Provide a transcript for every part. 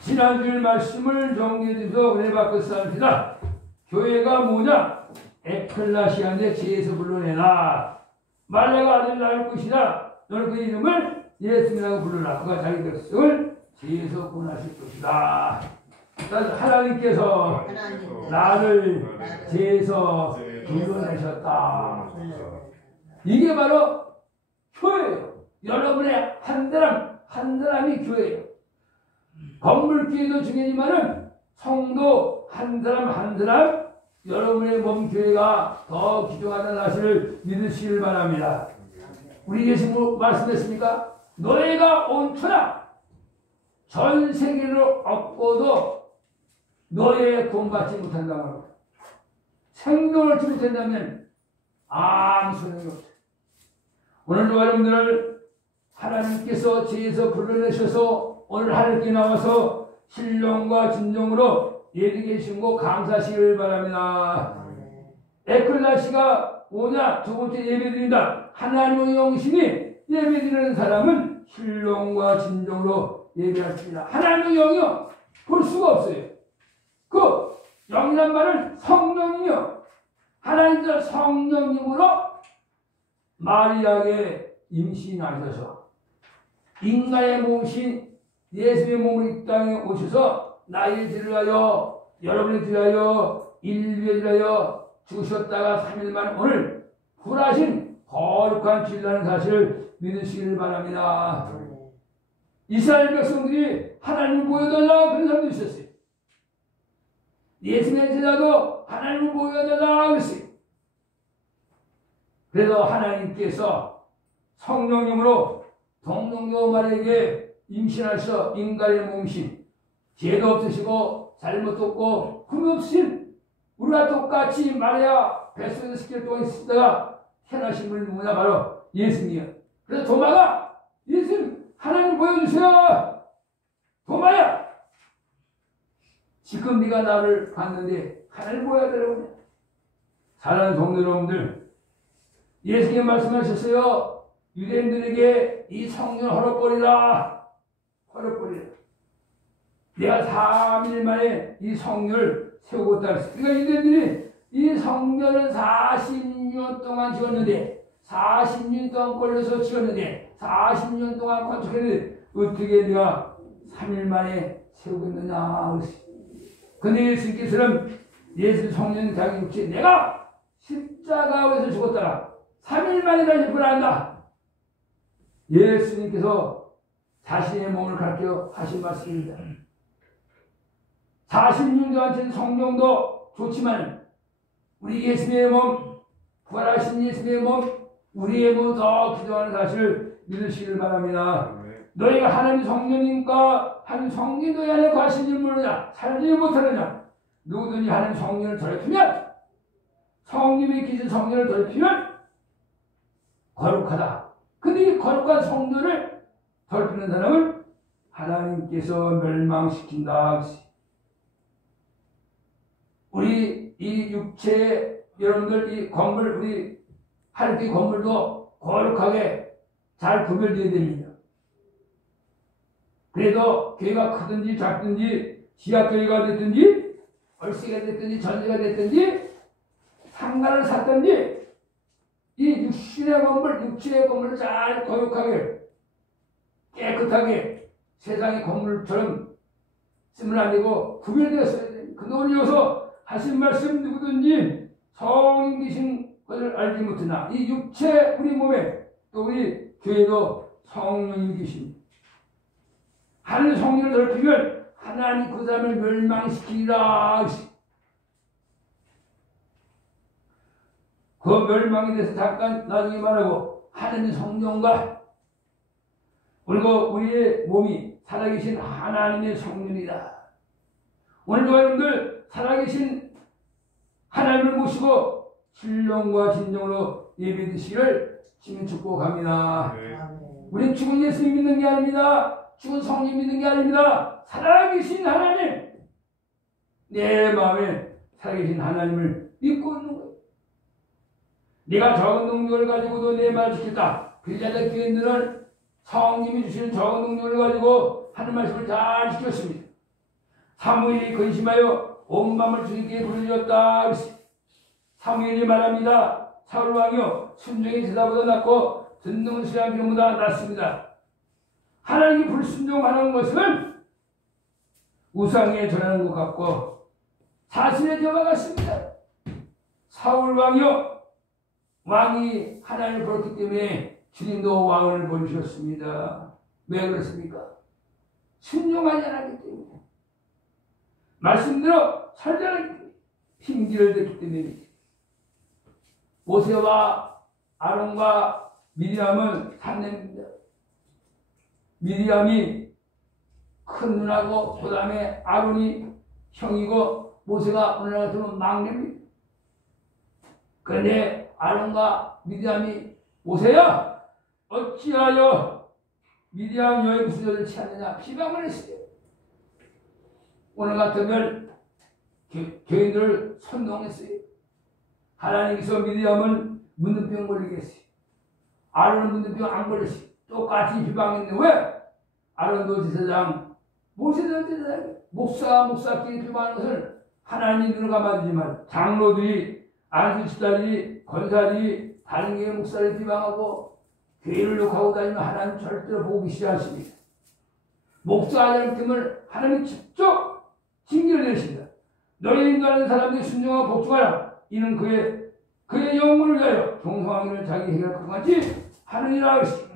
지난주일 말씀을 정리해 주셔서 은혜 받고 쌉니다. 교회가 뭐냐? 에클라시아인데 지혜에서 불러내라. 말레가 아들 낳을 것이다. 너는 그 이름을 예수님이라고 불러라. 그가 자기 백성을 지혜에서 구원하실 것이다. 하나님께서 나를 지혜에서 불러내셨다. 이게 바로 교회예요. 여러분의 한 사람이 교회예요. 건물교회도 중요하지만은 성도 한 사람 여러분의 몸 교회가 더 귀중하다는 사실을 믿으시길 바랍니다. 우리 예수님 말씀했습니까? 너희가 온 천하 전 세계를 얻고도 너희의 구원받지 못한다고 합니다. 생명을 얻지 못한다면 아무 소용이 없다. 오늘도 여러분들을 하나님께서 지혜에서 불러내셔서 오늘 하늘께 나와서 신령과 진정으로 예배 계신 거 감사하시길 바랍니다. 에클라시가 뭐냐? 두 번째 예배드린다. 하나님의 영신이 예배드리는 사람은 신령과 진정으로 예배하십니다. 하나님의 영이요 볼 수가 없어요. 그 영이란 말은 성령이요. 하나님께서 성령님으로 마리아에게 임신하셔서 인간의 몸신 예수의 몸을 이 땅에 오셔서 나의 죄를 위하여 여러분의 죄를 위하여 인류의 죄를 위하여 죽으셨다가 3일 만에 오늘 부활하신 거룩한 진리라는 사실을 믿으시길 바랍니다. 이스라엘 백성들이 하나님을 보여달라 그런 사람도 있었어요. 예수님의 제자도 하나님을 보여달라 그랬어요. 그래서 하나님께서 성령님으로 동정녀 마리아에게 임신하셔 인간의 몸신 죄도 없으시고 잘못도 없고 흠이 없으신 우리와 똑같이 마리아 뱃속에서 10개월 동안 있었다가 태어나신 분이 누구냐? 바로 예수님이에요. 그래서 도마가 예수님 하나님 보여주세요. 도마야 지금 네가 나를 봤는데 하나님 보여달라고. 사랑하는 성도 여러분들, 예수님 말씀하셨어요. 유대인들에게 이 성령을 헐어버리라. 헐어버리라. 내가 3일 만에 이 성령을 세우고 있다. 그러니까 유대인들이 이 성전을 40년 동안 지었는데 40년 동안 걸려서 지었는데 40년 동안 건축했는데 어떻게 내가 3일 만에 세우겠느냐. 근데 예수님께서는 예수 성령 자기 육체 내가 십자가에서 죽었다가 3일 만에 다시 부활한다. 예수님께서 자신의 몸을 가르쳐 하신 말씀입니다. 40년 동안 성령도 좋지만 우리 예수님의 몸, 부활하신 예수님의 몸, 우리의 몸 더 기도하는 사실을 믿으시길 바랍니다. 너희가 하나님 성령님과 하나님 성령 너희 안에 거하신 줄 모르냐? 살지 못하느냐? 누구든지 하나님 성령을 더럽히면 성령이 계신 성령을 더럽히면 거룩하다. 근데 이 거룩한 성령을 더럽히는 사람은 하나님께서 멸망시킨다. 우리 이 육체 여러분들 이 건물 우리 하늘의 건물도 거룩하게 잘 구별되어야 됩니다. 그래도 교회가 크든지 작든지 지하교회가 됐든지 월세가 됐든지 전세가 됐든지 상가를 샀든지 이 육신의 건물, 육체의 건물을 잘 거룩하게 깨끗하게 세상의 건물처럼 쓰면 안 되고 구별되었어야 됩니다. 근데 오늘 여기서 하신 말씀 누구든지 성령 계신 것을 알지 못하나 이 육체 우리 몸에 또 우리 교회도 성령이 계십니다. 하나님 성령을 더럽히면 하나님 그 사람을 멸망시키리라. 그 멸망에 대해서 잠깐 나중에 말하고 하나님 성령과 그리고 우리의 몸이 살아계신 하나님의 성령이다. 오늘도 여러분들 살아계신 하나님을 모시고 신령과 진정으로 예배드시기를 주님 축복합니다. 우리는 죽은 예수님 믿는 게 아닙니다. 죽은 성령 믿는 게 아닙니다. 살아계신 하나님, 내 마음에 살아계신 하나님을 믿고 있는 거예요. 네가 적은 능력을 가지고도 내 말을 지켰다. 그리자들 교인들은 성님이 주시는 적은 능력을 가지고 하는 말씀을 잘 지켰습니다. 사무엘이 근심하여 온 마음을 주님께 부르짖었다. 사무엘이 말합니다. 사울 왕이여 순종이 제사보다 낫고 듣는 수양 기름보다 낫습니다. 하나님이 불순종하는 것은 우상에 전하는 것 같고 사실의 저와 같습니다. 사울 왕이요 왕이 하나님을 버렸기 때문에 주님도 왕을 보내셨습니다. 왜 그렇습니까? 순종하지 않았기 때문에 말씀대로 살지 않았기 때문에 핑계를 댔기 때문입니다. 모세와 아론과 미리암은 삼남입니다. 미리암이 큰 누나고 그 다음에 아론이 형이고 모세가 오늘 같으면 막내입니다. 그런데 아론과 미리암이 모세야 어찌하여 미리암 여의 무슨 여를 취하느냐 비방을 했어요. 오늘 같으면 교인들을 선동했어요. 하나님께서 미리암은 문둥병 걸리게 했어요. 아론은 문둥병 안 걸렸어요. 똑같이 비방했는데 왜? 아론도 제사장, 모세도 제사장, 목사끼리 비방하는 것을 하나님 눈을 감아주지만 장로들이, 안수 집사들이, 권사들이 다른 교회 목사를 비방하고 교회를 욕하고 다니면 하나님 절대로 보기 싫어하십니다. 목사하자는 틈을 하나님 직접 징계를 내십니다. 너희 인도하는 사람들이 순종하고 복종하라. 이는 그의 영혼을 위하여 동성하기를 자기 해결할 것 같이 하느니라 하시오.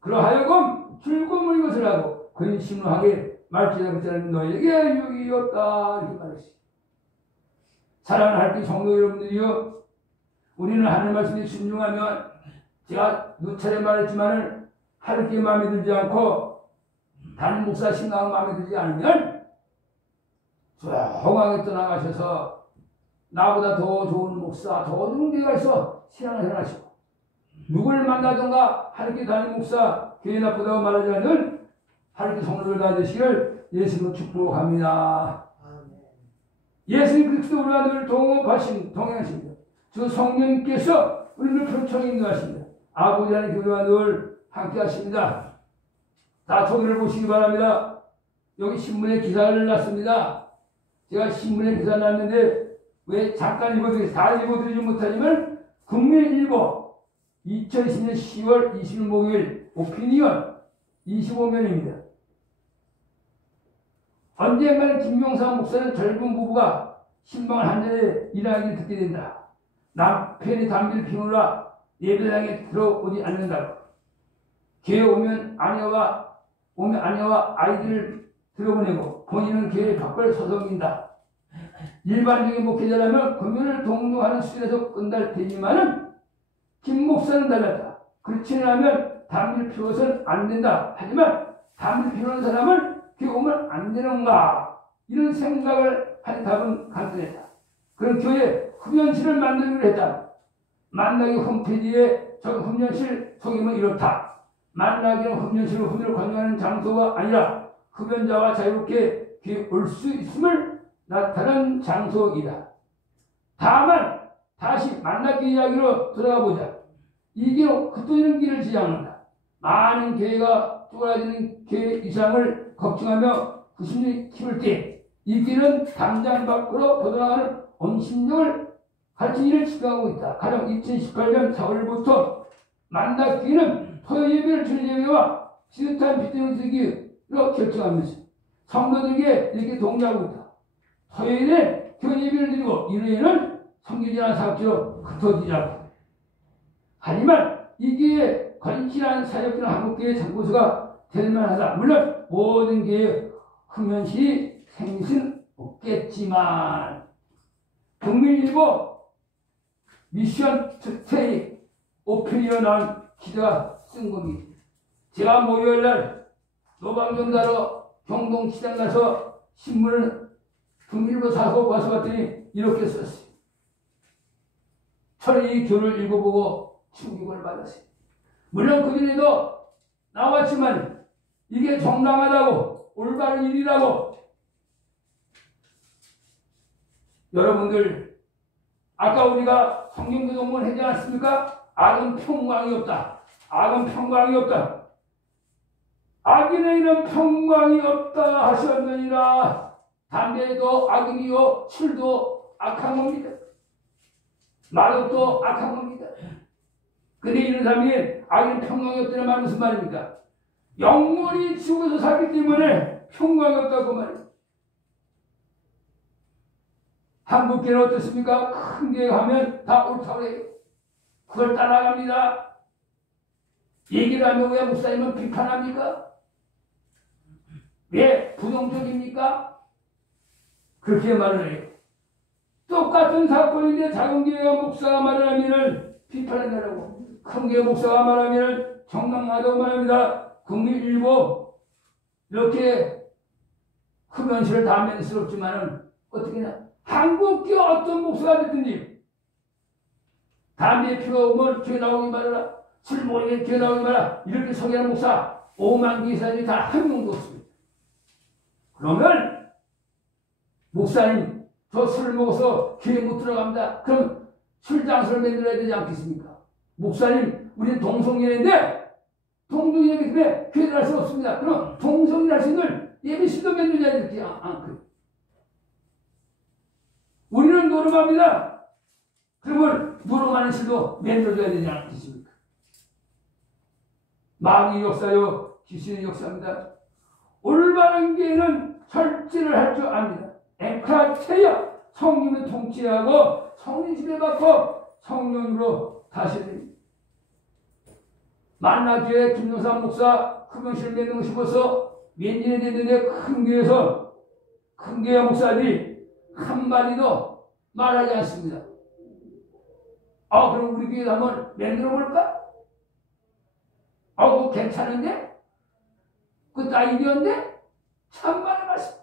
그러하여금 즐거움을 이것을 하고 근심하게 말지나 그 자는 너희에게 유익이 없다 이렇게 말했어요. 사랑을 할 때 성도 여러분들이요, 우리는 하나님 말씀에 순종하면 제가 누차례 말했지만 하나님께 마음에 들지 않고 다른 목사 신앙 마음에 들지 않으면 조용하게 떠나가셔서 나보다 더 좋은 목사, 더 좋은 교회가 있어 신앙을 해나시고 누구를 만나든가 하나님께 다니는 목사, 교회 나쁘다고 말하지 않는 하나님께 성도를 다 되시기를 예수님으로 축복합니다. 예수님 그리스도 우리와 늘 동행하십니다. 주 성령님께서 우리를 편청히 인도하십니다. 아버지 하나님 교회와 늘 함께 하십니다. 다 통일을 보시기 바랍니다. 여기 신문에 기사를 났습니다. 제가 신문에 기사 났는데 왜 잠깐 읽어드리지, 다 읽어드리지 못하지만 국민일보 2020년 10월 20일 목요일 오피니언 25면입니다. 언젠가는 김용상 목사는 젊은 부부가 신방을 한 자리에 일하기를 듣게 된다. 남편이 담배를 피우느라 예배당에 들어오지 않는다고. 교회 오면 아내와 아이들을 들어보내고 본인은 교회 밖을 서성인다. 일반적인 목회자라면 금요일을 동료하는 수준에서 끝날 테지만은 김 목사는 달랐다. 그렇지는 않으면 담배를 피워서는 안 된다. 하지만 담배를 피우는 사람은 교회 오면 안 되는가? 이런 생각을 한 답은 간단했다. 그런 교회 흡연실을 만들기로 했다. 만나기 홈페이지에 저 흡연실 속임은 이렇다. 만나기는 흡연실로 흡연을 권유하는 장소가 아니라 흡연자와 자유롭게 교회에 올 수 있음을 나타낸 장소이다. 다만 다시 만나기 이야기로 돌아가 보자. 이 길로 흩어지는 길을 지향한다. 많은 교회가 쪼그라지는 교회 이상을 걱정하며 그 심리 키울 때 이 길은 담장 밖으로 벗어나가는 온심령을 가르치는 일을 집행하고 있다. 가령 2018년 4월부터 만나기는 토요 예배를 주는 예배와 비슷한 비대면 드리기로 결정하면서 성도들에게 이렇게 독려하고 있다. 토요일에 교회 예배를 드리고 일요일은 성교지나 사업지로 흩어지자고. 하지만 이게 건실한 사역들은 한국교회 장고수가 될 만하다. 물론 모든 교회 흡연실이 생길 수는 없겠지만 국민일보 미션 투테이 오피니언한 기자가 쓴 겁니다. 제가 목요일날 노방정다로 경동시장 가서 신문을 국민일보 사고 와서 봤더니 이렇게 썼어요. 저는 이 교를 읽어보고 충격을 받았어요. 물론 그전에도 나왔지만 이게 정당하다고 올바른 일이라고. 여러분들 아까 우리가 성경교동문을 하지 않았습니까? 악은 평강이 없다. 악은 평강이 없다. 악인에게는 평강이 없다 하셨느니라. 담배도 악인이요, 술도 악한 겁니다. 마력도 악한 겁니다. 근데 이런 사람이 악인 평강이 없다는 말은 무슨 말입니까? 영원히 지옥에서 살기 때문에 평강이 없다고 말이에요. 한국교회는 어떻습니까? 큰 교회 가면 다 옳다고 해요. 그걸 따라갑니다. 얘기를 하면 왜 목사님은 비판합니까? 왜 부정적입니까? 그렇게 말을 해요. 똑같은 사건인데 작은 교회가 목사가 말을 하면 비판한다라고, 큰 교회 목사가 말하면 정당하다고 말합니다. 국민일보 이렇게 큰 현실을 다 맨스럽지만은 어떻게 냐 한국교회 어떤 목사가 됐든지 담배 피워 오면 교회 나오기 말아라, 술 먹으면 교회 나오기 말아라, 이렇게 소개하는 목사 5만 기사들이 다 한 명도 없습니다. 그러면 목사님 저 술을 먹어서 교회 못 들어갑니다. 그럼 술 장소를 만들어야 되지 않겠습니까? 목사님 우리는 동성연인데 동성연이기 때문에 교회를 할 수 없습니다. 그럼 동성연 할 수 있는 예배실도 만들어야 되지 않고요. 우리는 노름합니다. 그러면 노름하는 실도 만들어줘야 되지 않겠습니까? 마귀의 역사요, 귀신의 역사입니다. 올바른 교회는 절제를 할 줄 압니다. 앵카테야 성령을 통치하고 성령 지배받고 성령으로 다시 됩니다. 만나교회 김용삼 목사 흡연실 몇 명 씹어서 몇 년이 됐는데 큰 교회에서 큰 교회 목사들이 한마디도 말하지 않습니다. 그럼 우리 교회도 한번 만들어 볼까? 그거 괜찮은데? 그것도 아이디어인데? 참말의 말씀.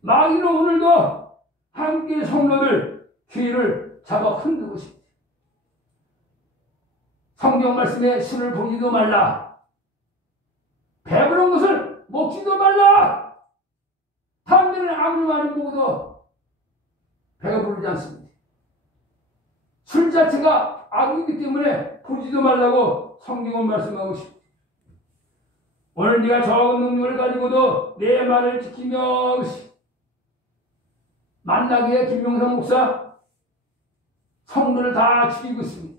마귀는 오늘도 함께 성도들 귀를 잡아 흔들고 있습니다. 성경 말씀에 술을 보지도 말라. 배부른 것을 먹지도 말라. 담배는 아무리 많이 먹어도 배가 부르지 않습니다. 술 자체가 악이기 때문에 보지도 말라고 성경은 말씀하고 있습니다. 오늘 네가 적은 능력을 가지고도 내 말을 지키며 만나기에 김용삼 목사 성도를 다 죽이고 있습니다.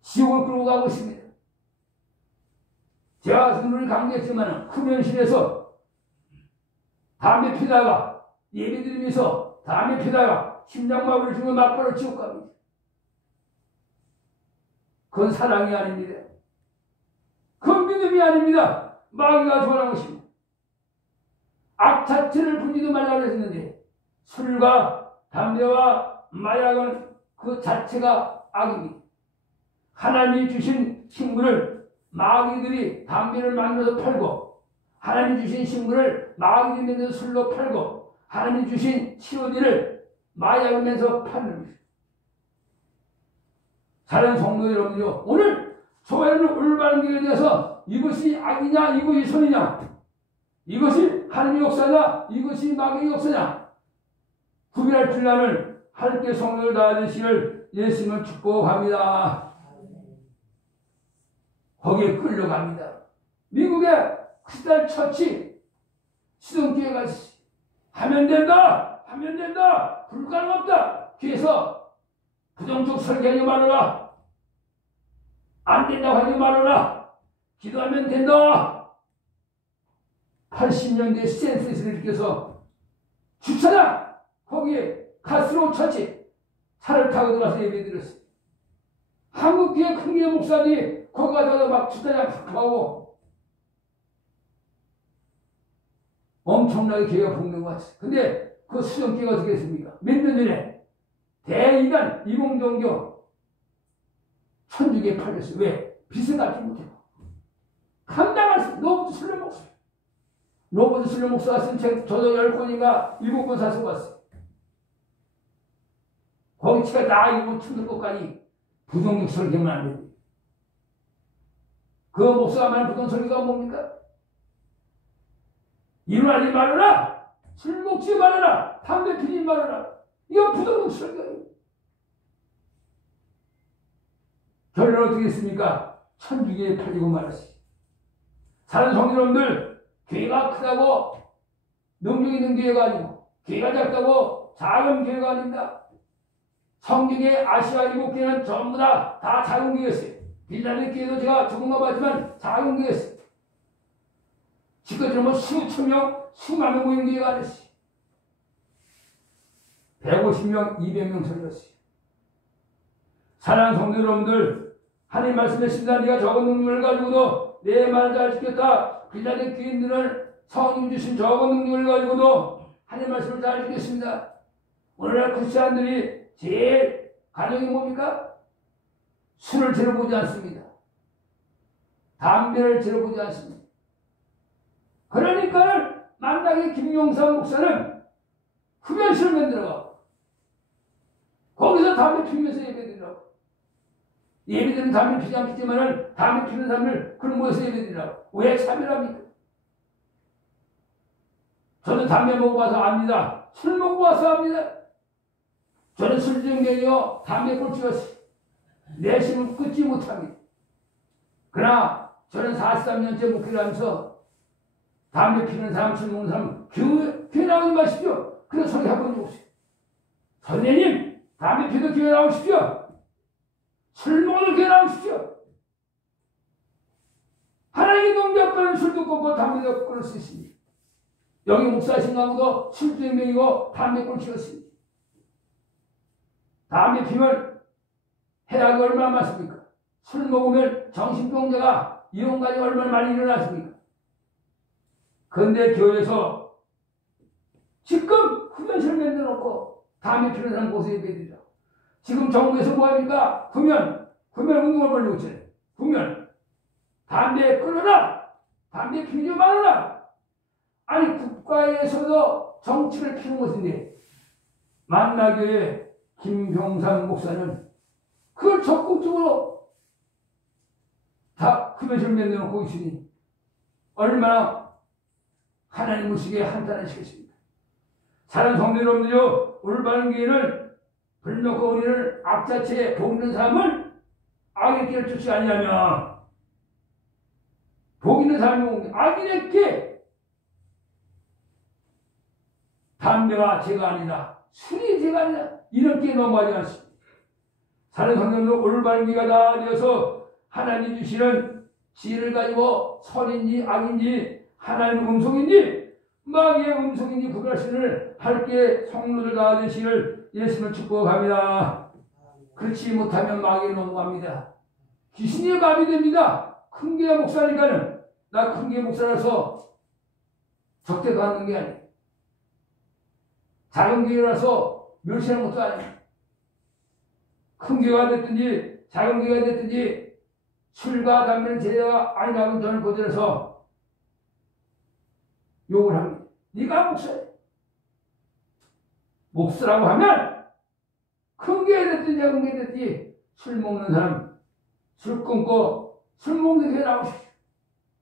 지옥을 끌고 가고 있습니다. 제가 눈을 감겼지만 흡연실에서 담배 피다가 예배 드리면서 담배 피다가 심장마비를 주면 막바로 지옥 갑니다. 그건 사랑이 아닙니다. 그건 믿음이 아닙니다. 마귀가 좋아하는 것입니다. 악 자체를 보지도 말라고 했는데 술과 담배와 마약은 그 자체가 악입니다. 하나님이 주신 식물을 마귀들이 담배를 만들어서 팔고, 하나님이 주신 식물을 마귀들이 만들어서 술로 팔고, 하나님이 주신 치료제를 마약을 내서 파는 것입니다. 다른 성도 여러분요, 오늘 교회는 올바른 길에 대해서 이것이 악이냐, 이것이 선이냐, 이것이 하나님의 역사냐, 이것이 마귀의 역사냐, 구별할 분량을 하나님께 성도를 다하시기를 예수님을 축복합니다. 거기에 끌려갑니다. 미국의 크리스탈 처치 시동교회가 하면 된다, 하면 된다, 불가능 없다. 뒤에서 부정적 설계하지 말아라, 안 된다고 하지 말아라, 기도하면 된다. 80년대 센스에서 느껴서 주차장 거기에 카스로 처치 차를 타고 들어가서 예배 드렸어요. 한국교회 큰 교회 목사들이 거기 가서 막 주차장 하고 엄청나게 교회가 볶는 것 같아요. 근데 그 수정교회가 어떻게 했습니까? 몇 년 전에 대이단 이봉종교 천주교에 팔렸어요. 왜? 빚을 갚지 못해요. 감당할 수, 로버트 슬러 목사. 로버트 슬러 목사가 쓴 책, 저도 10권인가 7권 사서 왔어요. 거기 책을 다 읽고 춤들 것까지 부정적 설교만 안 돼요. 그 목사가 말하는 부정 설교가 뭡니까? 일어나지 말아라! 술 먹지 말아라! 담배 피지 말아라! 이거 부정적 설교예요. 결론은 어떻게 했습니까? 천주교에 팔리고 말았어요. 사는 성도 여러분들, 교회가 크다고 능력 있는 교회가 아니고, 교회가 작다고 작은 교회가 아닙니다. 성경의 아시아 일곱 교회는 전부 다 작은 교회였어요. 빌라델 교회도 제가 조금 가봤지만 작은 교회였어요. 지금까지는 뭐 수천 명, 수만 명 모이는 교회가 아니었어요. 150명, 200명 설교했어요. 사랑하는 성도 여러분들, 하나님 말씀했습니다. 네가 적은 능력을 가지고도 내 말을 잘 지켰다. 빌라델 교인들은 성령 주신 적은 능력을 가지고도 하나님 말씀을 잘 지켰습니다. 오늘날 크리스찬들이 제일 가능이 뭡니까? 술을 들어보지 않습니다. 담배를 들어보지 않습니다. 그러니까 만약에 김용삼 목사는 흡연실을 만들어가고 거기서 담배 피우면서 예배드리라고. 예배드리는 담배 피지 않겠지만은 담배 피우는 사람을 그런 곳에서 예배드리라고. 왜 차별합니까? 저는 담배 먹어봐서 압니다. 술 먹어봐서 압니다. 저는 술중경이요 담배 꼴찌였어요. 내심을 끊지 못합니다. 그러나 저는 43년째 목회를 하면서 담배 피우는 사람, 술 먹는 사람 교회 나오지 마십시오. 그런 소리 해본 적 없어요. 선생님, 담배 피우는 교회 나오십시오. 술 먹는 교회 나오십시오. 하나님의 농작과는 술도 끊고 담배도 끊을 수 있습니다. 여기 목사신가 보다 술주행명이고 담배 꼴찌였습니다. 담배 피면 해악이 얼마나 많습니까? 술 먹으면 정신병자가 이혼까지 얼마나 많이 일어났습니까? 그런데 교회에서 지금 흡연실 만들어놓고 담배 피우는 사람 곳에 예배드리라. 지금 정부에서 뭐합니까? 흡연 운동을 벌리고 있잖아요. 흡연. 담배 끊어라. 담배 피우지 말아라. 아니 국가에서도 정치를 피우는 것인데 만나교회 김병삼 목사는 그걸 적극적으로 다 흡연실 만들어놓고 있으니 얼마나 하나님 의식에 한탄하시겠습니까? 사랑하는 성도 여러분들요, 올바른 교회는 불놓고 우리를 악자체에 복 있는 사람은 악의 길을 쫓지 아니하며 복 있는 사람이 악인의 길 담배가 죄가 아니다. 술이 죄가 아니다. 이런 게 넘어가지 않습니다. 사는 성도는 올바른 교회가 다 되어서 하나님 주시는 지혜를 가지고 선인지 악인지 하나님의 음성인지 마귀의 음성인지 구별하시는 할게 성도들 다 되시기를 예수님을 축복합니다. 그렇지 못하면 마귀에 넘어갑니다. 귀신이 마비 됩니다. 큰 교회 목사니까는 나 큰 교회 목사라서 적대가는 게 아니에요. 작은 교회라서 멸시하는 것도 아니에요. 큰 교회가 됐든지 작은 교회가 됐든지 술과 담배는 제가 아니라면 저는 거절해서 욕을 합니다. 네가 목사야. 목사라고 하면 큰 교회 됐든지 작은 교회 됐든지 술 먹는 사람 술 끊고 술 먹는 교회 나오십시오.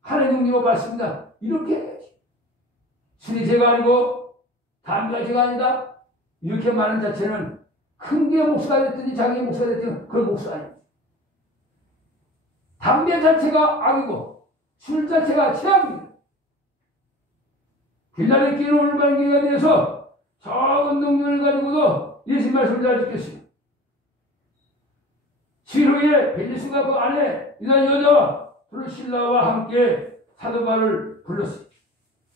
하나님 능력을 받습니다. 이렇게 해야지. 술이 죄가 아니고 담배가 죄가 아니다. 이렇게 말하는 자체는 큰 교회 목사가 됐든지 자기 목사가 됐든지 그건 목사 아닙니다. 담배 자체가 악이고 술 자체가 죄악입니다. 빌라델 교회는 올바른 교회가 되어서 적은 능력을 가지고도 예수님 말씀을 잘 지켰습니다. 7호에 벨리스가 그 안에 있는 여자와 드루실라와 함께 사도 바울을 불렀어요.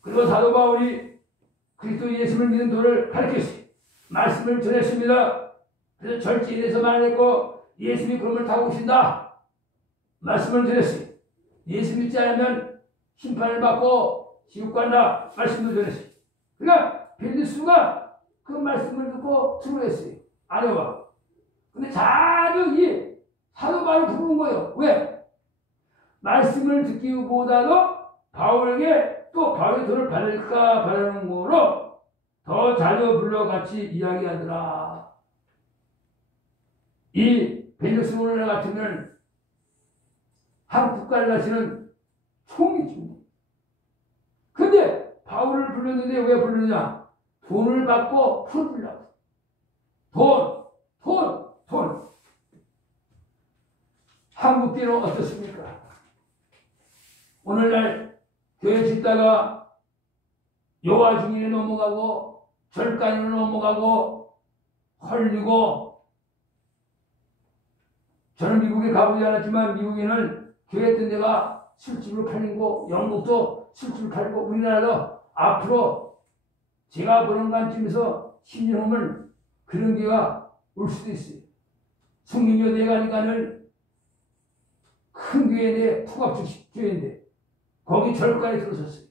그리고 사도 바울이 그리스도 예수를 믿는 도를 가르쳤어요. 말씀을 전했습니다. 그래서 절제에 대해서 말했고 예수님이 그럼을 타고 오신다. 말씀을 드렸어요. 예수 믿지 않으면 심판을 받고 지옥 간다. 말씀도 전했어요. 그러니까 벨리스가 그 말씀을 듣고 들어했어요. 아내와. 근데 자주 이 사도 바울을 부르는 거예요. 왜? 말씀을 듣기보다도 바울에게 또 바울의 돈을 받을까 바라는 거로 더 자주 불러 같이 이야기하더라. 이 벨리스 오늘 같으면 한 국가를 다스리는 총리입니다. 근데 바울을 불렀는데 왜 불렀냐? 돈을 받고 풀어주려고. 돈. 한국교회는 어떻습니까? 오늘날 교회 짓다가 여호와 중인에 넘어가고 절간으로 넘어가고 헐리고 저는 미국에 가보지 않았지만 미국에는 교회 했던 데가 술집으로 팔리고 영국도 술집으로 팔리고 우리나라도 앞으로 제가 보는 관점에서 10년 후면 그런 게가 올 수도 있어요. 성민교대 가니까는 큰 교회인데 투갑식 교회인데 거기 절간에 들어섰어요.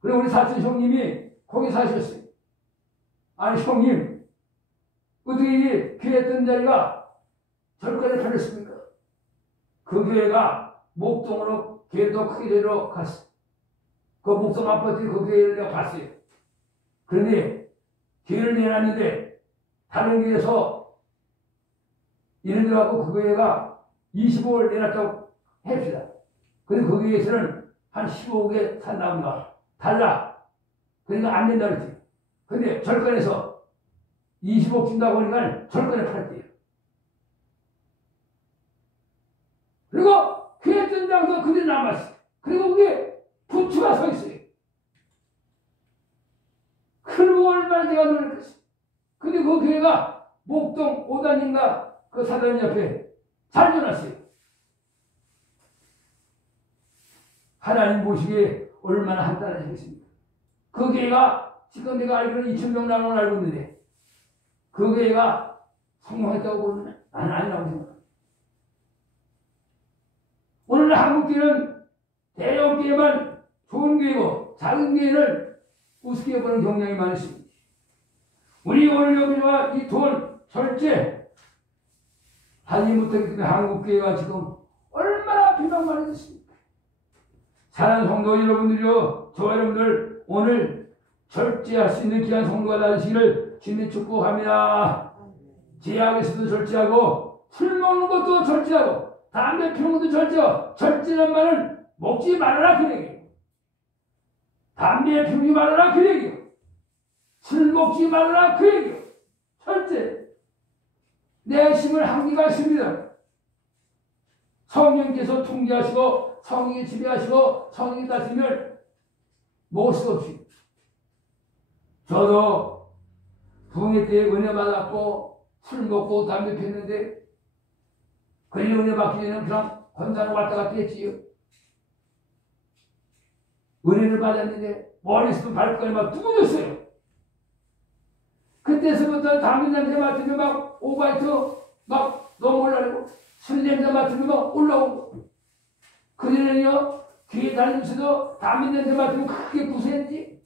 그리고 우리 사촌 형님이 거기 사셨어요. 아니 형님 어떻게 이게 교회 했던 자리가 절간에 팔렸습니까? 그 교회가 목동으로 교회도 크게 내려갔어요. 그 목동 아파트 그 교회를 내가 봤어요. 그런데 교회를 내놨는데 다른 교회에서 이런 데하고 그 교회가 25를 내놨다고 합시다. 근데 그 교회에서는 한 15억에 산다고요. 달라. 그러니까 안 된다 그랬지. 근데 절간에서 20억 준다고 하니까 절간에 팔았대요. 그리고 교회 했던 장소 그대로 남았어요. 그리고 그게 부추가 서 있어요. 그리고 얼마나 제가 놀랐겠어요. 근데 그 교회가 목동 5단인가 그 사단 옆에 잘 지어놨어요. 하나님 보시기에 얼마나 한탄하시겠습니까? 그 교회가 지금 내가 알기로는 2,000명 나오는 알고 있는데 그 교회가 성공했다고 보면 나는 아니라고 생각합니다. 오늘 한국교회는 대형 교회만 좋은 교회고 작은 교회는 우습게 보는 경향이 많습니다. 우리 오늘 여기와 이 돈, 절제 하지 못하기 때문에 한국교회가 지금 얼마나 비방 많이 됐습니까? 사랑하는 성도 여러분들이요, 저와 여러분들 오늘 절제할 수 있는 귀한 성도가 되시기를 주님의 축복합니다. 제약에서도 절제하고 술 먹는 것도 절제하고 담배 피우는 것도 절제하고 절제란 말은 먹지 말아라 그 얘기예요. 담배 피우지 말아라 그 얘기예요. 술 먹지 말아라 그 얘기예요. 절제. 내 힘을 한계가 있습니다. 성령께서 통제하시고 성령이 지배하시고 성령이 다스리면 먹을 수가 없이. 저도 부흥회 때 은혜 받았고 술 먹고 담배 피웠는데 그 은혜 받기 전에는 그냥 권사로 왔다 갔다 했지요. 은혜를 받았는데 머리에서도 발끝까지 막 두근졌어요. 그때서부터 담배 냄새 맡으면 막 오바이트 막 너무 올라오고 술 냄새 맡으면 막 올라오고 그전에는요 귀에 다니면서도 담배 냄새 맡으면 그렇게 구수했지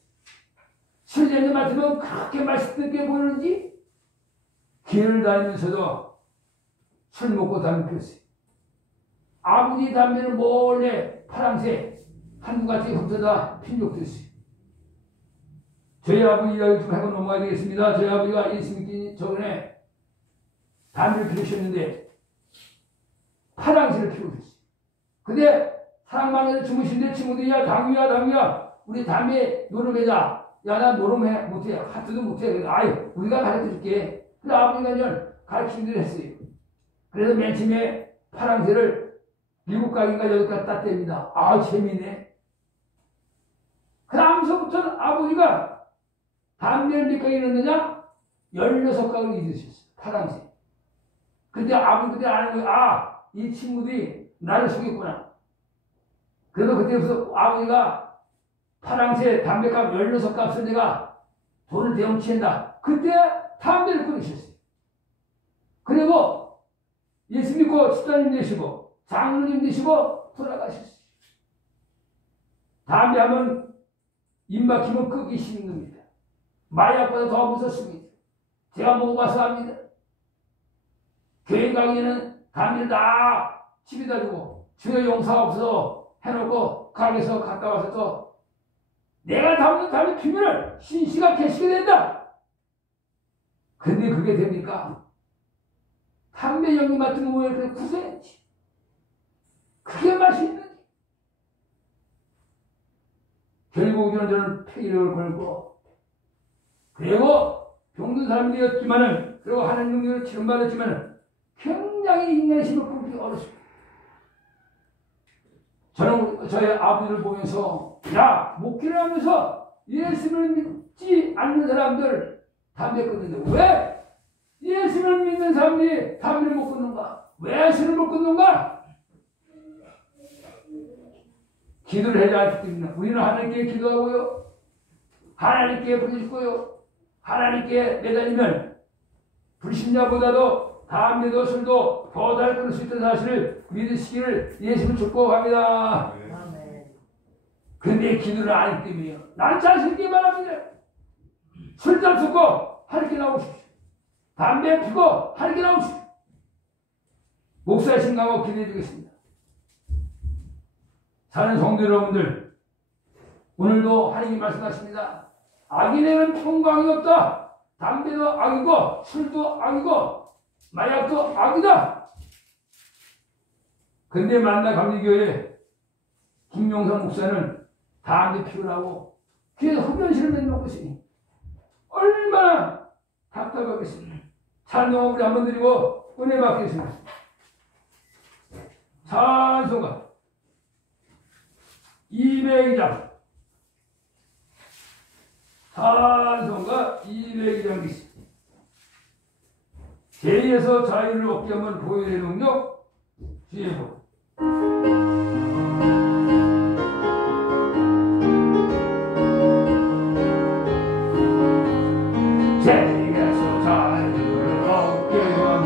술 냄새 맡으면 그렇게 맛있게 보이는지 길을 다니면서도 술 먹고 담배 피웠어요. 아버지 담배는 몰래 파랑새 한두 가지 흩어다 핀 적도 있어요. 저희 아버지 이야기 좀 하고 넘어가야 되겠습니다. 저희 아버지가 예수 믿기 전에 담배를 피우셨는데 파랑새를 피우고 있어요. 근데 사랑방에서 주무시는데 친구들이 야 당유야 우리 담배 노름해자. 야 나 노름해 못해 하트도 못해. 그래서 아유 우리가 가르쳐줄게. 그래서 아버지가 가르치기를 했어요. 그래서 맨 처음에 파랑새를 7각인가 8각 땄답니다. 아 재미있네. 그 다음서부터는 아버지가 담배를 몇 각이 넣느냐? 16각을 잊으셨어요. 파랑새. 근데 아버지 그때 아는 거예요. 아, 이 친구들이 나를 속였구나. 그래서 그때부터 아버지가 파랑새 담배값 16값을 내가 돈을 대용치한다. 그때 담배를 끊으셨어요. 그리고 예수 믿고 집사님 되시고 장로님 되시고 돌아가셨어요. 담배하면 입 막히면 끄기 싫은 겁니다. 마약보다 더 무섭습니다. 제가 먹어봐서 압니다. 교회 가기에는 담배를 다 집에다 두고 주여 용사가 없어서 해놓고 가게에서 갔다 와서 또 내가 담는 담배 피면은 신시가 개시게 된다. 근데 그게 됩니까? 담배 연기 맡은 거 왜 그렇게 구세했지? 그게 맛있는지. 결국에는 저는 폐기력을 걸고 그리고 병든 사람이 되었지만은 그리고 하나님 능력을 치료받았지만은 굉장히 인내심을 품기 어렵습니다. 저는 저희 아버지를 보면서 야 목회를 하면서 예수를 믿지 않는 사람들 담배 끊는데 왜 예수를 믿는 사람들이 담배를 못 끊는가? 왜 술을 못 끊는가? 기도를 해야 하기 때문에 우리는 하나님께 기도하고요, 하나님께 부르짖고요, 하나님께 매달리면 불신자보다도 담배도 술도 더 잘 끊을 수 있다는 사실을 믿으시기를 예수를 축복합니다. 그런데 기도를 안 하기 때문에요. 난 자신있게 말합니다. 술 잡수고 하늘께 나오십시오. 담배 피고 하늘께 나오십시오. 목사의 신강하고 기도해 주겠습니다. 사는 성도 여러분들, 오늘도 하나님이 말씀하십니다. 악인에는 평강이 없다. 담배도 악이고 술도 악이고 마약도 악이다. 근데 만나 감리교회 김용선 목사는 담배 피우라고 귀에서 흡연실을 내놓고 있으니 얼마나 답답하겠습니까? 찬송 우리 한번 드리고 은혜 받겠습니다. 찬송가 202장, 찬송가 202장 있습니다. 죄에서 자유를 얻게 하면 보혈의 능력 주의 복. 죄에서 자유를 얻게 하면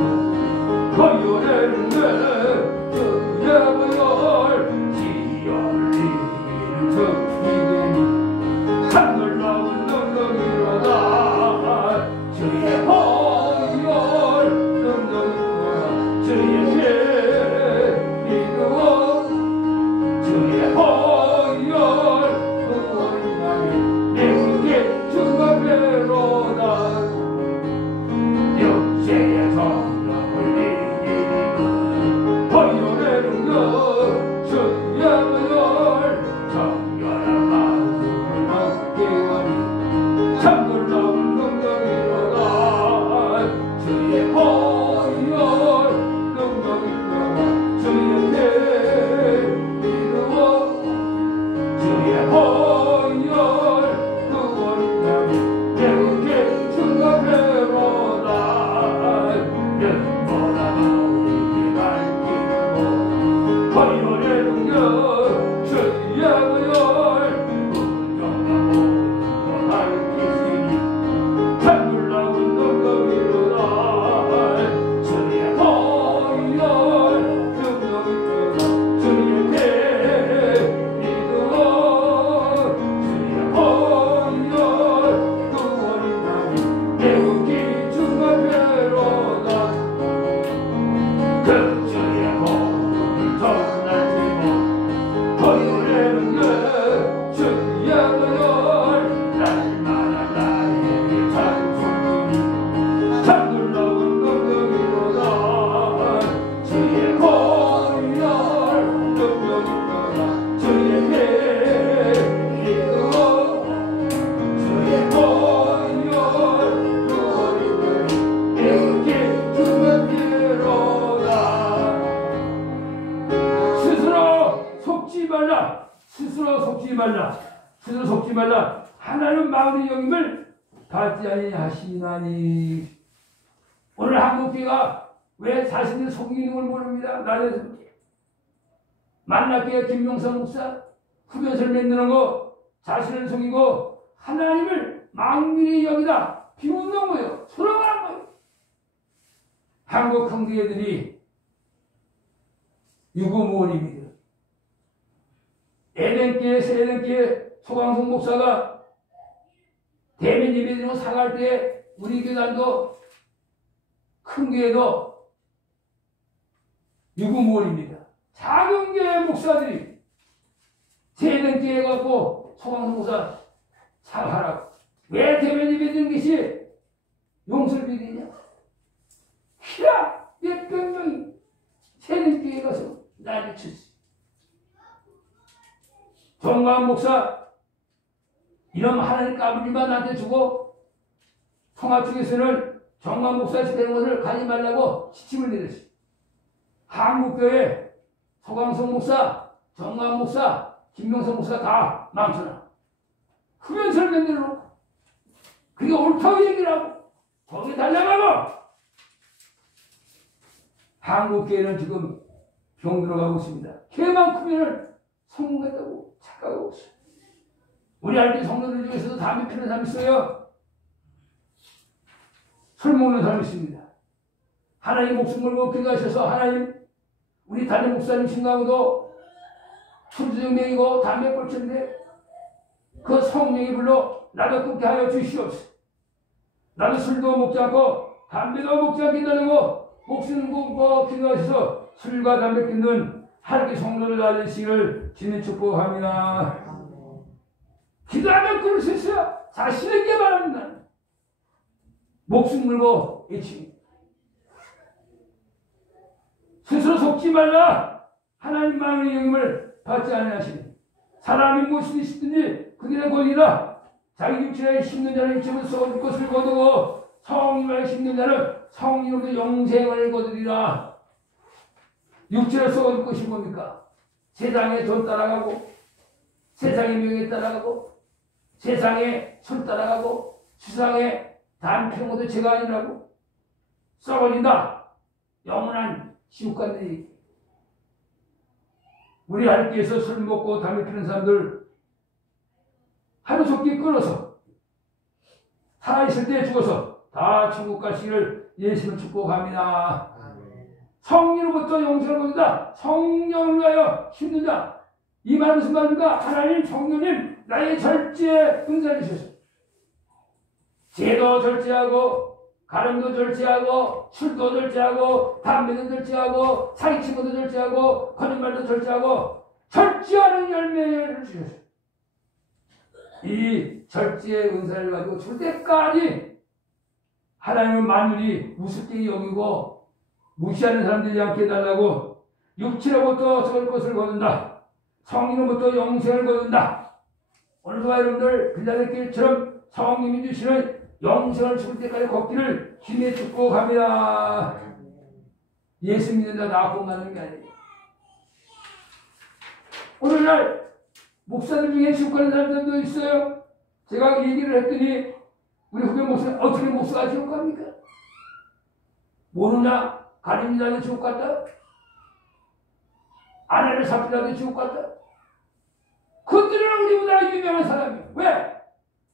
보혈의 능력 주의 보혈, 지옥을 이기는 적이되니 참놀라운 능력이로다. 주의 보혈 능력이로다. 주의 죄 믿어 주의 보혈 그원하며 내게 주가 배로다. 육체의 성령을 이기는 보혈의 능력 주의 보혈, 정결한 마음을 얻게 하니 참 놀라운 능력이로다. 주의 보혈 능력이로다. 주의 죄 믿어 주의 보혈 그원하며 내게 주가 배로다. 눈보다 너에게 밝히고 보혈의 능력 주의 보혈, 부정한 모든 것 밝히시니 참 놀라운 능력이로다. 주의 보혈 능력이로다. 주의 죄 믿어 주의 보혈 그원하며 내게 주가 배로다. 그 주의 복음을 전하지만 보혈의 능력 주의 보혈, 날마다 나에게 찬송이니 참 놀라운 능력이로다. 주의 보혈 능력이로다. 주의 죄 믿어 주의 보혈 그원하며 내게 주가 배로다. 스스로 속지 말라. 스스로 속지 말라. 스스로 속지 말라. 하나님 마음의 영임을 받지 아니하시나니. 오늘 한국교회가 왜 자신을 속이는 걸 모릅니다. 나라에서 만나교회 김용선 목사 흡연실 만드는 거 자신을 속이고 하나님을 망밀히 여기다 비웃는 거예요. 소롱하는 거예요. 한국 형제들이 유구무원입니다. 에덴교회 소광성 목사가 대면 예배드리고 사갈 때 우리 교단도 큰 교회도 유구무원입니다. 작은 교회 목사들이 세den교회 갖고 소광성 목사 사가라고. 왜 대면 예배드리는 것이 용서를 비리냐? 키라 몇백 명이 세den교회 가서 난리 쳤어. 정광 목사 이런 하나님 까불이만 나한테 주고 통합 쪽에서는 정광 목사 되는 것을 가지 말라고 지침을 내렸어요. 한국교회 소광성 목사 정광 목사, 김명선 목사가 다 망쳐놔. 흡연설 만들어 놓고. 그게 옳다고 얘기를 하고, 거기에 달려가고, 한국교회는 지금 병 들어가고 있습니다. 개만 크면은 성공했다고 착각하고 있어요. 우리 알게 성도들 중에서도 담배 피우는 사람이 있어요. 술 먹는 사람이 있습니다. 하나님 목숨 걸고 기도하셔서 하나님 우리 담임 목사님 신강호도 술주정명이고 담배 꼴찌인데 그 성령이 불러 나도 끊게 하여 주시옵소서. 나도 술도 먹지 않고 담배도 먹지 않겠다고 목숨 걸고 기도하셔서 술과 담배 끊는 하나님의 성도를 낳으시기를 주님 축복합니다. 기도하면 끊을 수 있어요. 자신에게 바랍니다. 목숨 걸고 외치고 스스로 속지 말라. 하나님만의 영임을 받지 않으시니 사람이 무엇이든 시든지 그들의 권리라. 자기 육체에 심는 자는 육체로 썩을 것을 거두고 성령에 심는 자는 성령으로 영생을 거두리라. 육체로 썩을 것이 뭡니까? 세상의 돈 따라가고 세상의 명예 따라가고 세상의 술 따라가고 세상의 담배 것도 죄가 아니라고 썩어진다. 영원한 지옥 간다니. 우리 하나님께서 술 먹고 담배 피는 사람들 하루속히 끊어서 살아있을 때 죽어서 다 천국 가시기를 예수를 축복합니다. 성령으로부터 영생을 거둔다. 성령을 위하여 힘든 자. 이 말은 무슨 말입니까? 하나님 성령님 나의 절제에 은사를 주셔서 죄도 절제하고 가름도 절제하고 술도 절제하고 담배도 절제하고 사기치고도 절제하고 거짓말도 절제하고 절제하는 열매를 주셨어요. 이 절제의 은사를 가지고 줄 때까지 하나님은 만물이 우습게 여기고 무시하는 사람들이 않게 해달라고 육체로부터 썩을 것을 거둔다. 성령으로부터 영생을 거둔다. 오늘도 여러분들 빌라델피아처럼 성령이 주시는 영생을 죽을 때까지 걷기를 주님의 축복합니다. 예수 믿는다 나고 가는 게 아니에요. 오늘날 목사들 중에 지옥 가는 사람들도 있어요. 제가 얘기를 했더니 우리 후배 목사 어떻게 목사가 지옥 갑니까? 모르냐? 가림이라도 지옥 갔다? 아내를 잡히라도 지옥 갔다? 그들은 우리보다 유명한 사람이에요. 왜?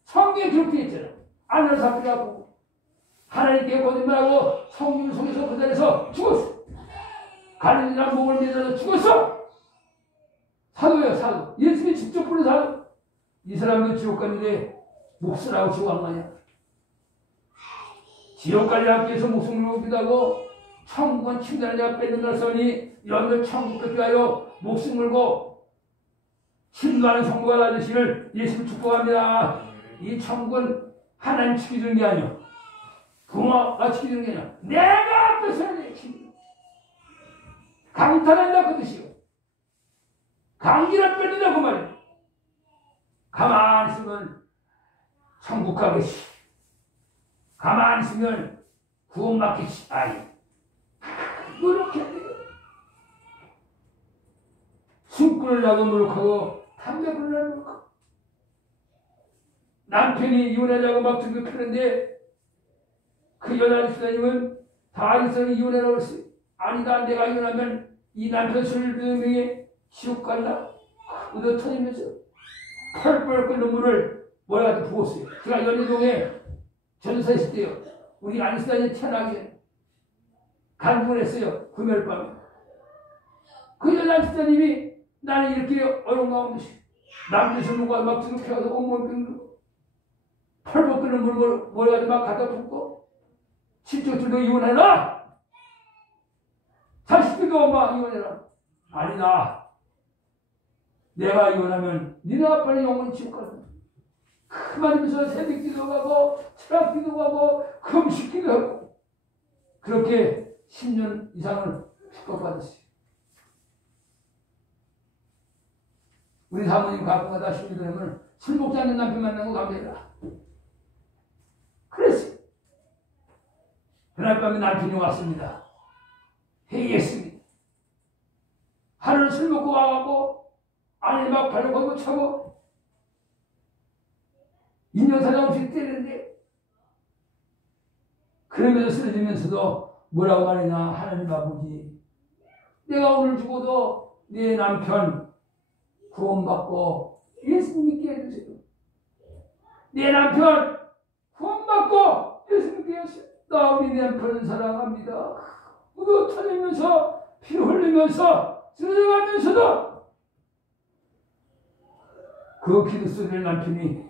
성경에 기록되어 있잖아. 아내를 잡히라고 하나님께 거짓말하고 성령 속에서 그 자리에서 죽었어. 가림이란 목을 매달아 죽었어. 사도예요, 사도. 예수님이 직접 부른 사도. 이 사람도 지옥 갔는데 목수라고 지옥 안 가냐? 지옥까지 함께해서 목숨을 오기도 하고 천국은 침대를 내가 뺏는다 써니 여러분들 천국 뺏기 하여 목숨 걸고 신도하는 성부가 나으시기를 예수를 축복합니다. 이 천국은 하나님 지켜주는 게 아니야. 부모가 지켜주는 게 아니야. 내가 뺏어야 돼. 강탈한다 그 뜻이요. 강기를 뺏는다 그 말이야. 가만히 있으면 천국 가겠지. 가만히 있으면 구원 받겠지. 아니 그렇게 돼요. 술꾼을 나도 노력하고 담배 끊으려고 노력하고 남편이 이혼하자고 막 등급 피는데 그 여자 집사님은 다 이성이 이혼하라고 그랬어요. 아니다 내가 이혼하면 이 남편 술병에 지옥 간다. 얻어 터지면서 펄펄 끓는 물을 뭐라도 부었어요. 제가 연희동에 전사 있을 때요. 우리 안수단이 태어나게 간증을 했어요. 금요일 밤에. 그 여자 집사님이 나는 이렇게 어려운 가운데 남편 술 먹고 막 드럽혀서 온몸 빙고 펄펄 끓는 물을 뭐라도 막 갖다 붓고 친척들도 이혼해라. 자식들도 엄마 이혼해라. 아니다. 내가 이혼하면 니네 아빠는 영원히 지옥 가는 그 말이면서 새벽 기도 가고 철학 기도 가고 금식 기도 하고 그렇게 10년 이상을 축복받았어요. 우리 사모님 가끔가다 10년 되면 술 먹지 않는 남편 만나고 가면 그랬어요. 그날 밤에 남편이 왔습니다. 회의했습니다. 하루는 술 먹고 와갖고 아내 막 발로 걷고 차고 인정사정 없이 때리는데 그러면서 쓰러지면서도 뭐라고 말하냐. 하나님 아버지, 내가 오늘 죽어도 내 남편 구원받고 예수 믿게 해주세요. 내 남편 구원받고 예수 믿게 해주세요. 나 우리 남편을 사랑합니다. 우도 터지면서 피 흘리면서 쓰러져가면서도 그 기도 소리를 남편이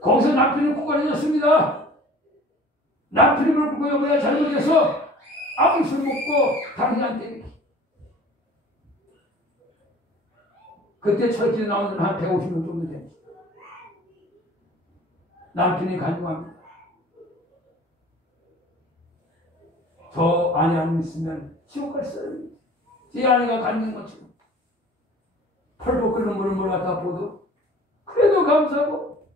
거기서 남편이 고갈해졌습니다. 남편이 물 끓고 여보가 잘못해서 아무 술 먹고 당신한테 그때 철저히 나오는 한 150명 정도 됩니다. 남편이 간증합니다. 저 아내 안 있으면 지옥 갈 사람이 제 아내가 간증한 것처럼 펄펄 끓는 물을 갖다 보도 그래도 감사하고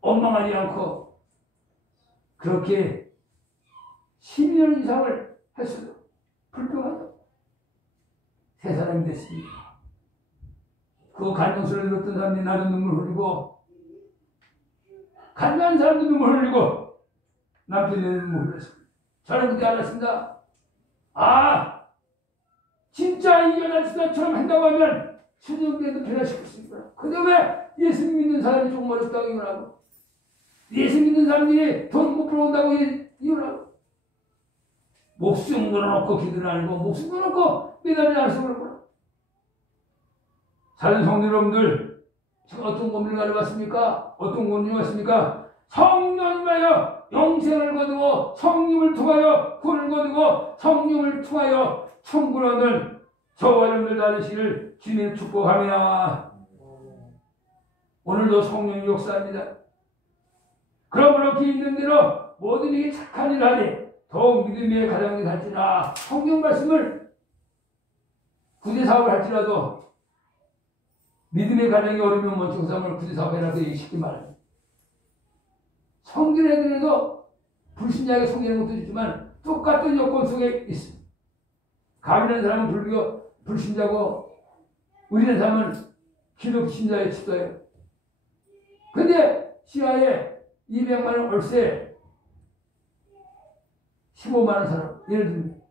원망하지 않고 그렇게 12년 이상을 했어도 불평하다 세 사람이 됐습니다. 그 간증서를 듣던 사람이 나도 눈물 흘리고 간증한 사람도 눈물 흘리고 남편이 눈물 흘렸습니다. 저는 그때 알았습니다. 아, 진짜 이겨낼 수다처럼 한다고 하면 수정대도 변화시켰습니다. 근데 왜 예수 믿는 사람이 조금 어렵다고 이혼하고 예수 믿는 사람들이 돈 못 벌어온다고 이혼하고 목숨 걸어놓고 기도를 안 하고 목숨 걸어놓고 매달리지 않아서 그렇구나. 사는 성도 여러분들, 지금 어떤 고민을 가져왔습니까? 어떤 고민이 왔습니까? 성령님하여 영생을 거두고 성령을 통하여 구원을 거두고 성령을 통하여 천국을 얻는 저와 여러분들 되시기를 주님을 축복하며 오늘도 성령이 역사합니다. 그러므로 그 있는 대로 모든 이게 착한 일을 하되 더욱 믿음의 가장이 갈지라. 성경 말씀을 구제사업을 할지라도 믿음의 가장이 어려우면 먼저 그 사람을 구제사업해라도 쉽게 말합니다. 성경 애들에도 불신자에게 성경하는 것도 있지만 똑같은 요건 속에 있습니다. 가면한 사람은 불교 불신자고 의리는 사람은 기독 신자에 집도해요. 근데 시야에 200만 원 월세 15만 원 사람 예를 들면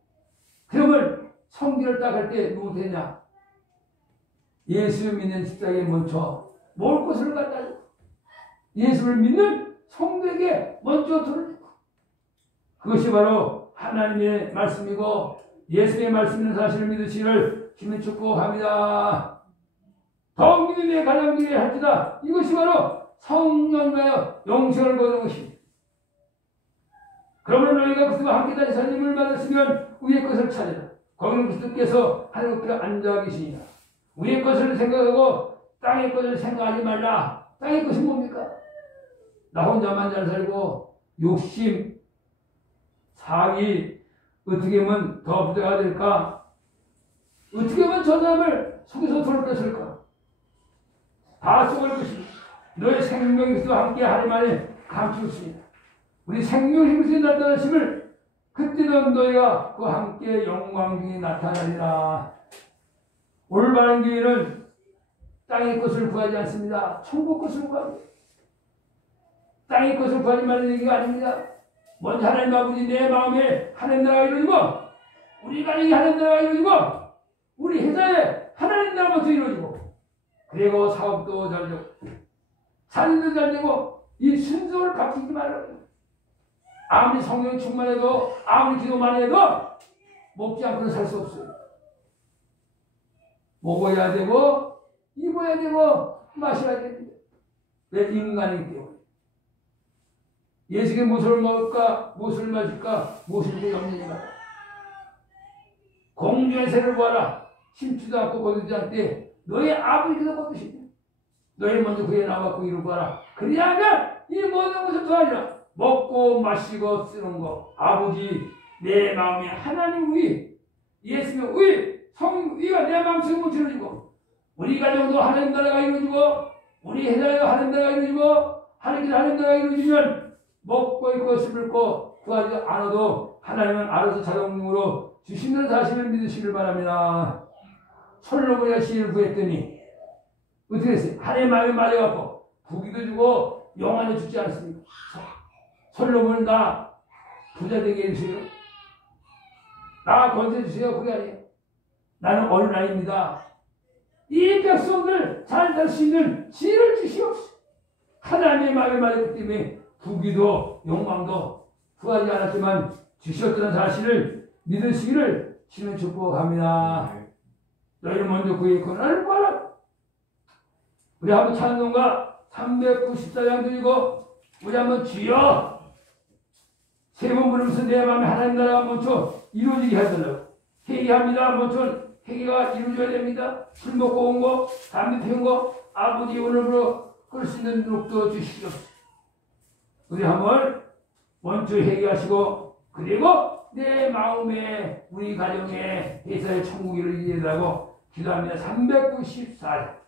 그러면 성기를 딱 할 때 누구 되냐? 예수 믿는 집사에게 먼저 먹을 것을 갖다 줘. 예수를 믿는 성도에게 먼저 돈을 주고 그것이 바로 하나님의 말씀이고 예수의 말씀이라는 사실을 믿으시기를 주님 축복합니다. 더욱 믿음의 가장들이 할지다. 이것이 바로 성령하여 영생을 거두는 것입니다. 그러므로 너희가 그리스도와 함께 다시 살림을 받았으면 위의 것을 찾으라. 거기는 그리스도께서 하늘 높이 앉아 계시니라. 위의 것을 생각하고 땅의 것을 생각하지 말라. 땅의 것이 뭡니까? 나 혼자만 잘 살고 욕심, 사기 어떻게 하면 더 부자가 될까? 어떻게 하면 저 사람을 속에서 돈을 뺏을까? 다 쏘을 것입니다. 너의 생명이 그리스도와 함께 하나님 안에 감추었습니다. 우리 생명이 그리스도의 나타나심을 그때는 너희가 그와 함께 영광 중에 나타나리라. 올바른 교회는 땅의 것을 구하지 않습니다. 천국 것을 구합니다. 땅의 것을 구하지 말라는 얘기가 아닙니다. 먼저 하나님 아버지 내 마음에 하나님 나라가 이루어지고 우리 가정에 하나님 나라가 이루어지고 우리 회사에 하나님 나라가 먼저 이루어지고 그리고 사업도 잘 되고 사진도 잘 되고 이 순서를 바뀌지 말라고. 아무리 성령이 충만해도 아무리 기도 많이 해도 먹지 않고는 살 수 없어요. 먹어야 되고 입어야 되고 마셔야 됩니다. 왜? 인간이기 때문에. 예수께 무엇을 먹을까 무엇을 마실까 무엇을 염려하지 마라. 공중의 새를 보아라. 심지도 않고 거두지 않되 너의 아버지께서 거두시니 너희 먼저 그에 나왔고 이를 보아라. 그리하면 이 모든 것을 더하리라. 먹고 마시고 쓰는 거 아버지 내 마음에 하나님 의 예수의 의 성령 의가 내 마음속에 묻혀지고 우리 가정도 하나님 나라가 이루어지고 우리 회사에도 하나님 나라가 이루어지고 하나님 나라가 이루어지면 먹고 입고 씹고 구하지 않아도 하나님은 알아서 자동으로 주시는 사실을 믿으시길 바랍니다. 솔로몬이 시인을 구했더니 어떻게 했어요? 하나님 마음에 맞아갖고 부귀도 주고 영화도 주지 않습니까? 솔로몬은 나 부자 되게 해주세요. 나 건져 주세요. 그게 아니에요. 나는 어린아이입니다. 이 백성들 잘 살 수 있는 지혜를 주시옵소서. 하나님의 마음에 맞았기 때문에 부귀도 영광도 구하지 않았지만 주셨다는 사실을 믿으시기를 주는 축복합니다. 너희는 먼저 그의 권한을 구하라. 우리 한번 찬송가 394장 드리고 우리 한번 주여 세 번 부르면서 내 마음에 하나님 나라가 먼저 이루어지게 해달라고 회개합니다. 먼저 회개가 이루어져야 됩니다. 술 먹고 온 거, 담배 피운 거, 아버지 오늘부로 끌 수 있는 눈도 주시옵소서. 우리 한번 먼저 회개하시고 그리고 내 마음에 우리 가정에 회사의 천국을 이루라고 기도합니다. 394장.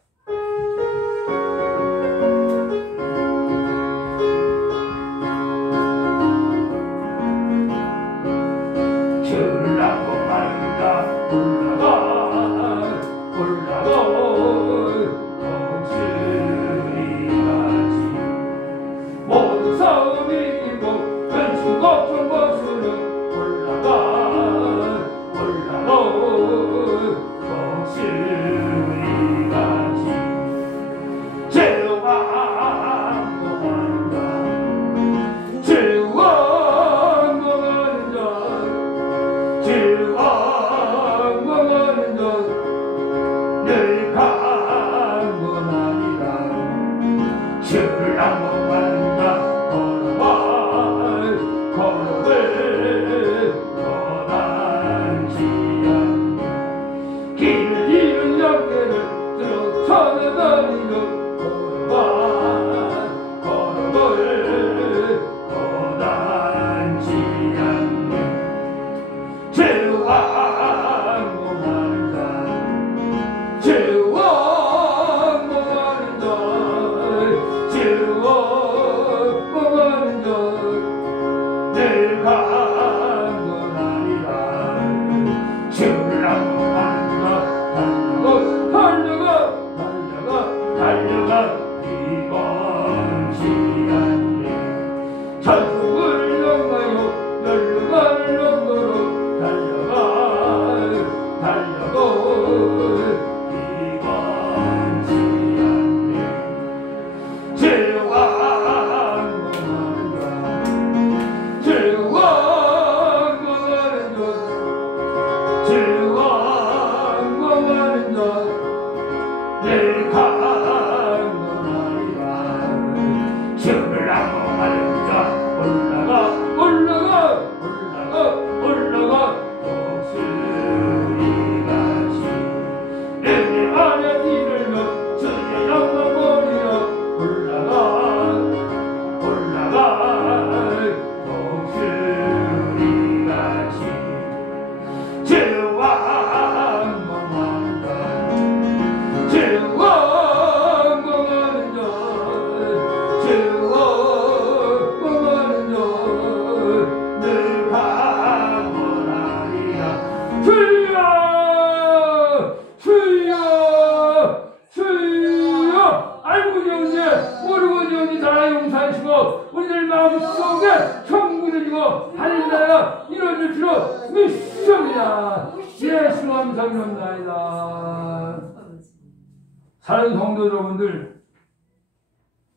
사랑하는 성도 여러분들,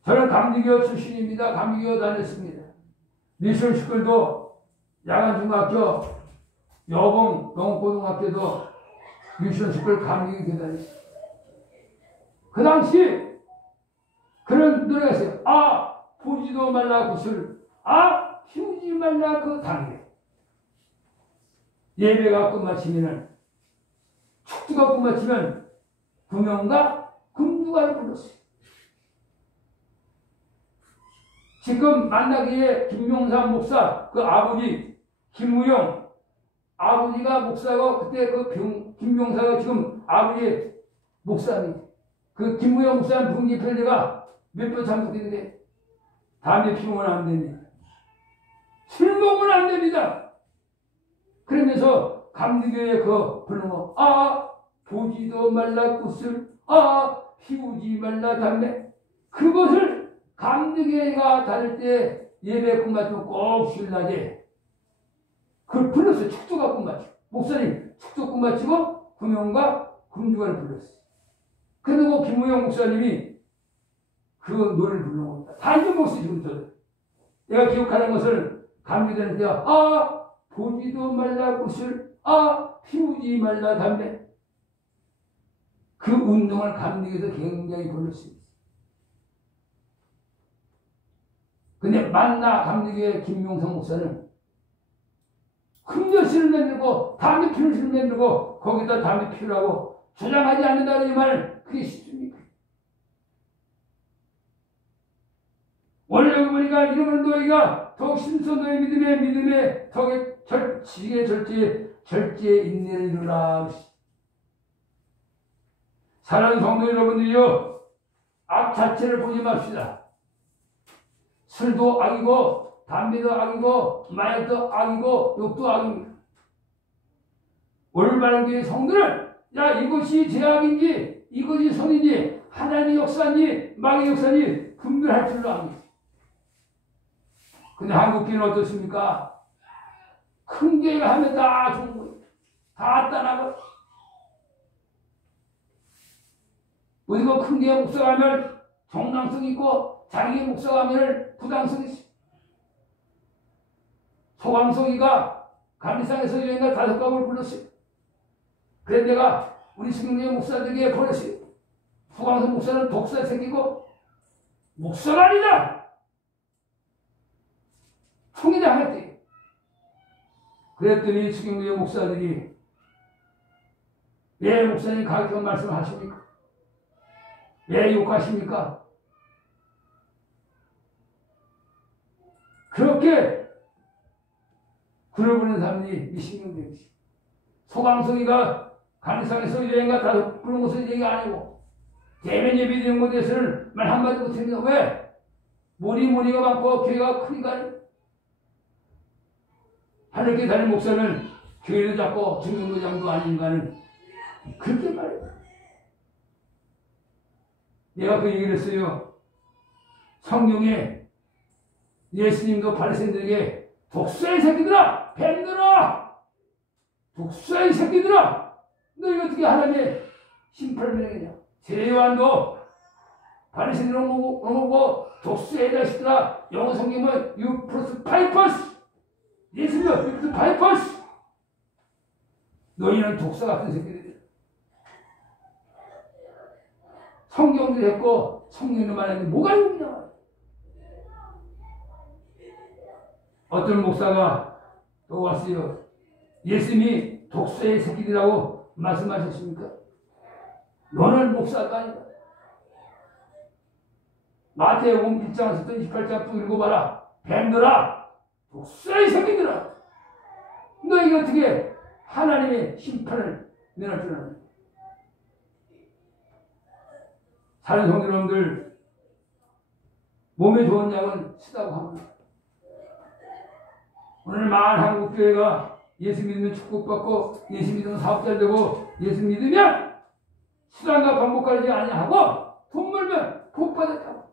저는 감리교 출신입니다. 감리교 다녔습니다. 미션 스쿨도 야간 중학교, 여봉 영고등학교도 미션 스쿨 감리교 다녔어요. 그 당시 그런 노래가 있어요. 아, 보지도 말라 그 술, 아, 피우지 말라 그 당대. 예배가 끝마치면은, 축두가 끝마치면 금영과 금두가를 불렀어요. 지금 만나기에 김용삼 목사, 그 아버지 김우영 아버지가 목사고 그때 그 김용사가 지금 아버지 목사님. 그 김우영 목사는 분기편제가 몇 번 참석했는데 담배 피우면 안 됩니다. 술 먹으면 안 됩니다. 그러면서 감리교회 그 부르는 거, 보지도 말라 꽃을, 피우지 말라 담배. 그것을 감리교회가 다닐 때 예배 끝마치면 꼭 신나게 그걸 불렀어요. 축도가 끝마치고. 목사님 축도 끝마치고 금용과 금주가를 불렀어요. 그리고 김우영 목사님이 그 노래를 부르는 겁니다. 다 잊은 목소리 지금 들어요. 내가 기억하는 것을 감리되는 때가 보지도 말라 꽃을, 피우지 말라 담배. 그 운동을 감리교에서 굉장히 불렀습니다. 근데 만나 감리교의 김용성 목사는 금전실을 만들고 담배 피우는 실을 만들고 거기다 담배 피우라고 주장하지 않는다는 이 말, 그게 쉽습니까? 원래 여기 보니까 이름은 너희가 더욱 심서 너희 믿음에 더욱 지게 절제에 인내를 이루라. 사랑하는 성도 여러분들이요, 악 자체를 보지 맙시다. 술도 악이고 담배도 악이고 마약도 악이고 욕도 악입니다. 올바른 교회 성도는 이것이 죄악인지 이것이 선인지 하나님의 역사인지 마귀의 역사인지 분별할 줄로 압니다. 근데 한국교회는 어떻습니까? 큰 교회가 하면 다 좋은 거예요. 다 따라가. 어디가 큰 교회 목사가 하면 정당성이 있고 자기 목사가 하면 부당성이 있어. 소강석이가 감리상에서 여인가 5갑을 불렀어요. 그래서 내가 우리 승리의 목사들에게 보냈어요. 소강석 목사는 독사에 생기고 목사가 아니다. 총이다 했대요. 그랬더니 승리의 목사들이 왜 목사님 가르쳐 말씀을 하십니까? 왜 욕하십니까? 그렇게 글을 보낸 사람이 미신경 되지. 소강석이가 감리상에서 여행가 다 부른 것은 얘기가 아니고 대면 예배 드리는 것에 대해서는 말 한마디 못합니다. 왜? 모리가 많고 교회가 크니까. 하늘께 다니는 목사는 교회도 잡고 증명도장도 아닌가는 그렇게 말해요. 내가 그 얘기를 했어요. 성경에 예수님도 바리새인들에게 독사의 새끼들아! 뱀들아! 독사의 새끼들아! 너희 어떻게 하나님의 심판을 명하냐? 세례요한도 바리새인들 오고 독사의 자식들아! 영어 성경은 You plus vipers! 예수님은 You plus vipers! 너희는 독사 같은 새끼들이야. 성경도 했고 성경도 말했는데 뭐가 용이냐? 어떤 목사가 또 왔어요. 예수님이 독사의 새끼들이라고 말씀하셨습니까? 너는 목사가 아니다. 마태복음 1장 28장 또 읽어봐라. 뱀들아, 독사의 새끼들아, 너희가 어떻게 하나님의 심판을 면할 줄 아느냐? 다른 성도 여러분들, 몸에 좋은 약은 쓰다고 합니다. 오늘 많은 한국교회가 예수 믿으면 축복받고 예수 믿으면 사업자 되고 예수 믿으면 수단과 방법까지 아니하고 돈 벌면 복 받았다고.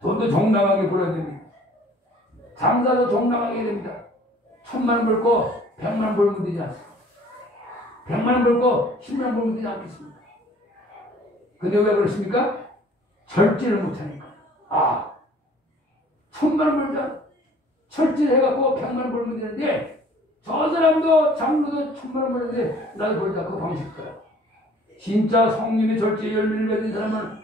돈도 정당하게 벌어야 됩니다. 장사도 정당하게 됩니다. 1,000만 원 벌고 100만 원 벌면 되지 않습니까? 100만 원 벌고 10만 원 벌면 되지 않겠습니까? 근데 왜 그렇습니까? 절제를 못하니까. 1,000만 원 벌자. 철제를 해갖고 100만 원 벌면 되는데, 저 사람도 장로도 1,000만 원 벌는데, 나도 벌자. 그 방식이야. 진짜 성님의 절제 열매를 맺은 사람은,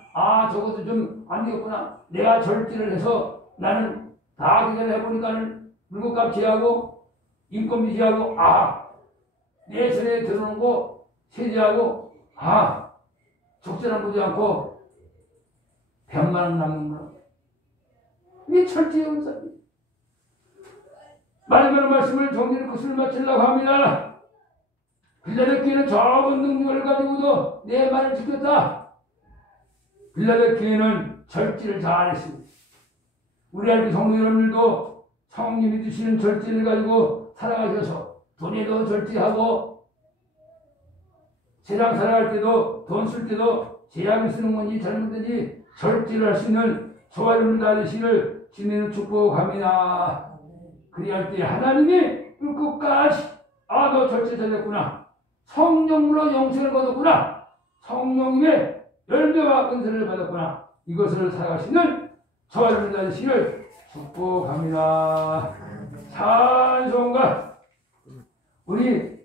저것도 좀 안 되겠구나. 내가 절제를 해서 나는 다 계산을 해보니까는 물건값 제하고, 인건비 제하고, 내 손에 들어오는 거 세제하고, 적절한 보지 않고, 100만 원 남는구나. 이게 철저히 은사입니다. 마지막 말씀을 정리를 끝을 마치려고 합니다. 빌라델피아는 적은 능력을 가지고도 내 말을 지켰다. 빌라델피아는 절제를 잘했습니다. 우리 알기 성도 여러분들도 성령이 주시는 절제를 가지고 살아가셔서 돈에도 절제하고 세상 살아갈 때도 돈 쓸 때도 제약을 쓰는 건지 잘못든지 절제를 할 수 있는 소화를 다르시를 지내는 축복합니다. 그리할 때 하나님이 끝까지 너 절제 잘했구나. 성령으로 영생을 받았구나. 성령님의 열매와 은혜를 받았구나. 이것을 살아가시는 소화를 다르시를 축복합니다. 찬송가 우리